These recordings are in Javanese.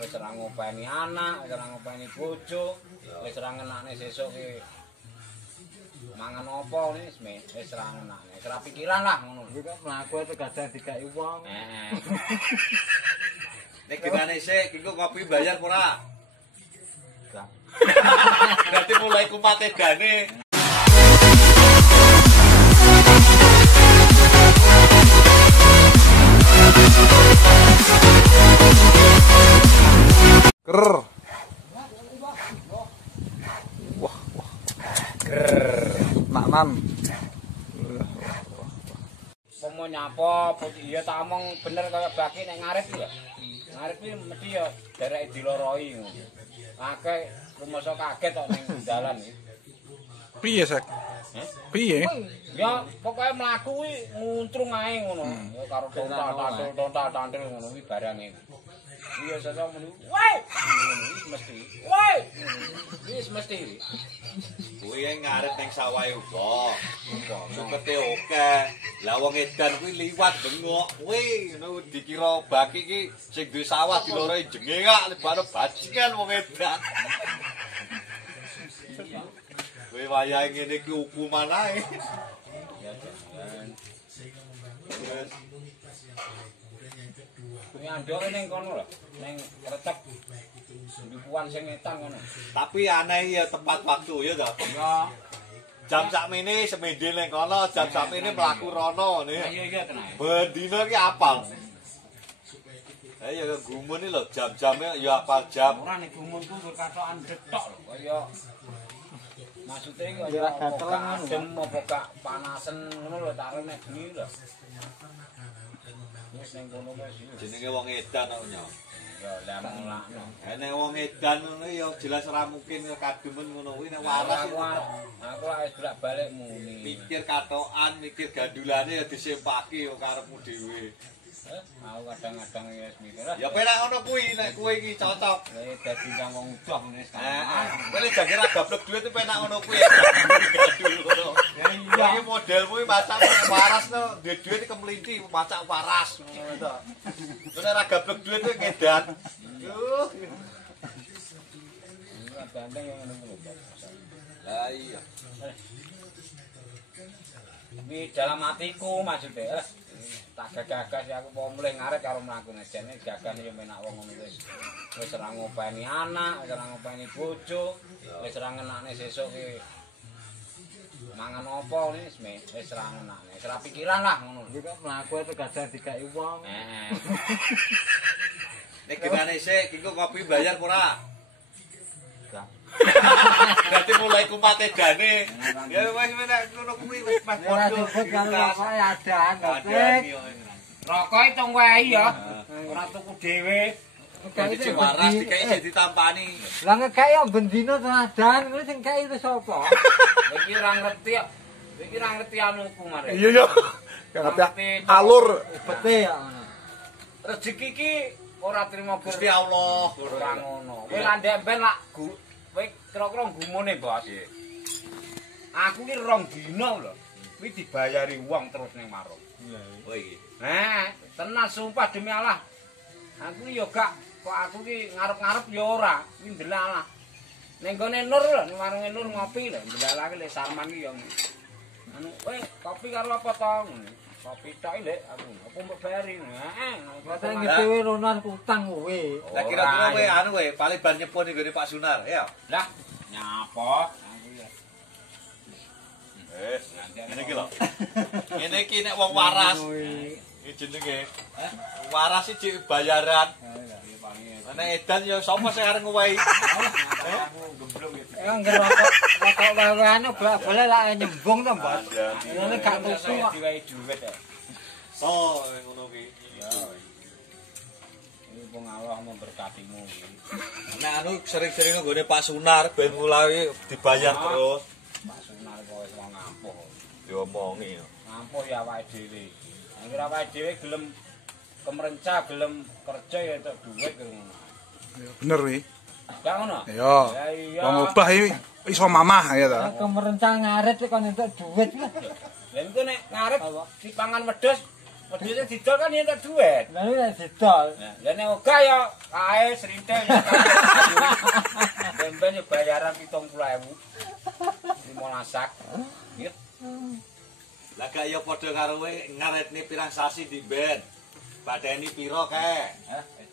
wis ora ngopeni anak, wis ora ngopeni bojo, wis ora ngenakne sesuk ki mangan apa wis ora ngenakne. Wis ora pikiran lah ngono. Iki kok mlaku tegada dikai wong. Nek gimana sih, kiko kopi bayar ora? Berarti mulai kumpate gane. Ker. Wah. Ker. Maknan. Pomo nyapa, iya tak omong bener kaya baki nek ngarep ya. Ngarep iki mesti ya dereke diloroi ngono. Akeh rumoso kaget kok ning dalan iki. Piye, Sek? Piye? Ya pokoke mlaku kuwi nguntrung ae ngono. Ya karo tontal-tontal ngono kuwi barange. Iya sasa muni. Woi! Mesti. Woi! Wis mesti. Kuwi ngarep ning sawahe uga. Sukete oke. Lah wong edan kuwi liwat bengok. Kuwi ngono dikira baki iki sing duwe sawah diloroi jengengak lebane bajingan wong edan. Kuwi wayahe ngene iki hukuman ae. Ya jangan. Kuwi andoke ning kono lho, ning Kreteg. Dukuan sing etan ngono. Tapi aneh ya tepat waktu ya ta. Ya. Jam sakmene semende ning kono, jam sakmene mlaku rono ne. Iya tenan. Bendina ki apal. Ya gumun iki lho, jam-jame ya apal jam. Ora nek gumunku berkatokan detok lho, kaya maksude iki Ya, kaya gatel apa ngono. adem apa gak panasen ngono lho tak nek bengi lho. Wis ning kono wis. Jenenge wong edan kok nyo. Ya lah mulakno. Nek wong edan ngono ya jelas ora mungkin kademen ngono kuwi nek waras Aku wis bolak-balik muni. mikir katokan, mikir gandulane ya disempake yo karepmu dhewe. Aku kadang-kadang wis mikir. Ya penak ngono kuwi nek kowe iki cocok. Lah dadi kang wong udah ngene Kowe lek jangkir gablek duit itu penak ngono kuwi. Gandul ngono. Ya iya. Iki modelmu iki macak waras no, duwe duit kemelinti macak waras ngono to. Nek ora gablek duit kuwi ngedan. Yuh. Gandeng yang ngono lho. Lah iya. Ini dalam hatiku maksudnya. Tak gagas ya aku mau mulai ngaret karo mlaku jane gagas yo menak wong ngono wis. Wis ora ngopeni anak, wis ora ngopeni bojo, wis ora ngenakne sesuk ki mangan apa wis ora ngenakne. Wis ora pikiran lah ngono. Iki kok mlaku tegada dikai wong. Nek gimana sih, kiko kopi bayar ora? Berarti mulai kumpate gane. Ya wis menak ngono kuwi wis pas Ora podo. disebut karo rokok ada Ada. Rokok itu wae ya. Ora tuku dhewe. Dadi waras dikai ditampani. Lah ngekek yo bendino teladan, kuwi sing kei itu sapa? Iki ora ngerti kok. Iki ora ngerti anuku mare. Iya yo. Ngerti alur. Bete ya ngono. Rezeki iki ora trimo Gusti Allah. ora ngono. Kowe lah ndek ben lak kowe kira-kira gumune, Bos. Aku ki 2 dina lho. Kuwi dibayari uang terus ning warung. Oh iki. Nah, tenan sumpah demi Allah. Aku yo gak kok aku ki ngarep-ngarep yo ora. Kuwi ndelalah. Ning gone Nur lho, ning warunge Nur ngopi lho. Ndelalake lek Sarman ki yo. Anu, kopi karo apa to? Kopi tok lek aku. Apa mbok bayari? Heeh. Kata ngedewe ronan utang kowe. Lah kira-kira kowe anu kowe paling ban nyepon iki Pak Sunar, ya. Lah, nyapa? Aku ya. Ngene iki lho. Ngene iki nek wong waras. Iki jenenge. Waras iki bayaran. Nek edan ya sapa sing arep ngowahi? Aku gemblong gitu. Ya ngerokok wae-waeane boleh lah nyembung to, Mbak. Ngene gak tusu kok. Diwai duit ya. So, ngono ki. Ini wong Allah memberkatimu iki. Nek anu sering-sering nggone Pak Sunar ben mulai dibayar terus. Pak Sunar kok wis wong ampuh. Diomongi. Ampuh ya awake dhewe. Nek awake dhewe gelem kemerenca, gelem kerja ya entuk duit ngono. Bener wi. Gak ngono? Iya. Ya iya. Wong obah iki iso mamah ya ta. Kemerencang ngarit kok entuk duit. Lha iku nek ngarep dipangan wedhus Wedhuse didol kan entuk duit. Lah nek didol. Lah nek ora ya kae srintil. Ben yo bayaran 70.000. 15 sak. Nggih. Lah gak ya padha karo kowe ngaretne pirang sasi di ben. Badeni piro kae?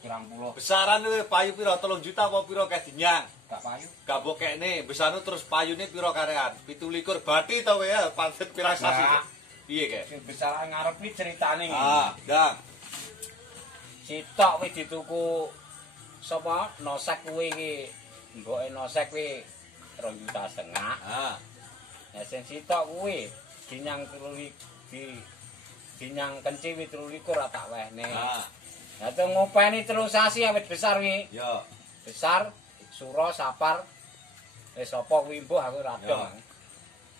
Pirang puluh. Besaran kowe payu piro? 3 juta apa piro kae dinyang? Gak payu. Gak bokekne, besarno terus payune piro karean? 17 bathi to kowe ya, pancet pirang sasi. Piye kae? Sing besar ngarep iki ceritane ngene. Ah, ndang. Sitok wis dituku sapa nosek kuwi iki. Mboke nosek kuwi 2,5 juta. Ah. Lah sing sitok kuwi dinyang dinyang kenci wis 23 ora tak wehne. Ah. Lah to ngopeni terus sasi awit besar kuwi. Yo. Besar Suro Sapar sapa kuwi mbuh aku ora dong.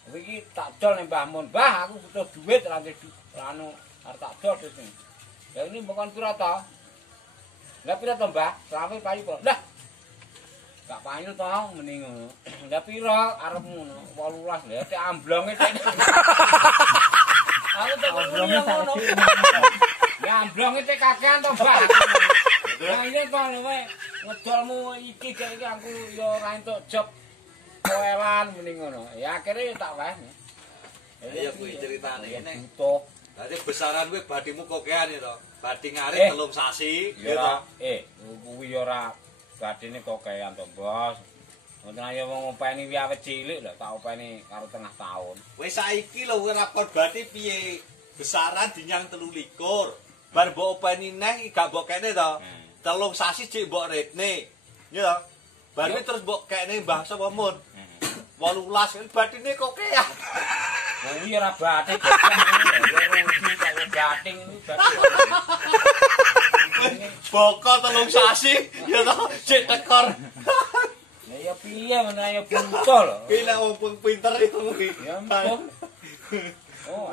Kuwi iki tak dol ning Mbah Mun. Mbah aku butuh duit anu arep tak dol terus. Lah ini bukan pira to? Lah pira to, Mbah? Slawe payu kok. Lah. Gak payu to mending ngono. Lah pira arepmu ngono? 18 lha tek amblonge tek. Aku tek amblonge ngono. Ya amblonge tek kakean to, Mbah. Nah ini to kowe ngedolmu iki iki aku yo ora entuk job koelan mending ngono. Ya akhire tak wehne. Ya kuwi ceritane ngene. Butuh. Dadi besaran kowe badhimu kokean ya to. Badhi ngarit 3 sasi gitu. Kuwi ora badine kokean to, Bos. Wonten ayo wong openi wi awet cilik lho, tak openi karo tengah taun. Wis saiki lho kowe rapor badhi piye? Besaran dinyang 23. Bar mbok openi neh gak mbok kene to. 3 sasi cek mbok retne. Ya. Bar terus mbok kene Mbah sapa mun. 18 badine kokean. Kuwi ora bathik. Bathing iki Boko 3 sasi ya to cek tekor. Lah ya piye men ayo butuh lho. Ki nek wong pinter iku kuwi. Ya ampun. Oh.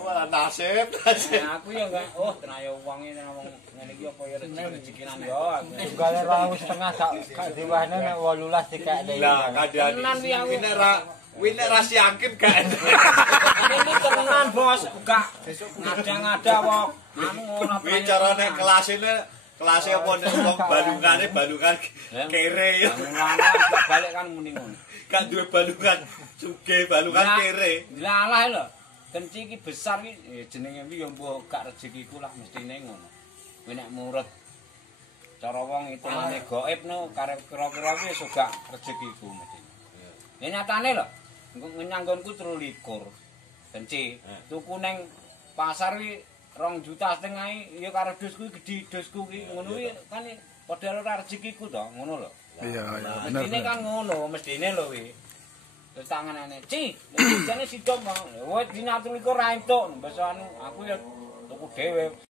Wah nasib. Nah, aku ya enggak tenayo wonge nang wong ngene iki apa ya rezekinan yo. Tunggale 2,5 gak diwahne nek 18 dikekne. Lah kadang kuwi nek ra siangkip gak. Ini tenan Bos, gak ngada-ngada kok. Anu ora Bicarane kelasnya apa nek wong balungan kere ya. Gak balik kan muni ngono. Gak duwe balungan sugih, balungan kere. Lalah lho. Kenci iki besar iki jenenge wi yo mbok gak rezekiku lah mestine ngono. Kuwi nek murut cara wong hitungane gaib no karep kira-kira wis gak rezekiku mestine. Ya nyatane lho, nyanggonku 23. Kenci, tuku ning pasar wi 2,5 juta ya karo dosku gedhi dosku ki ngono wi kan padha ora rezekiku to, ngono lho. Iya, bener. Mestine kan ngono, mestine lho wi. Terus tanganane, "Ci, jane sido mau." Wes dina 23 ra entuk, mbasa anu aku ya tuku dhewe.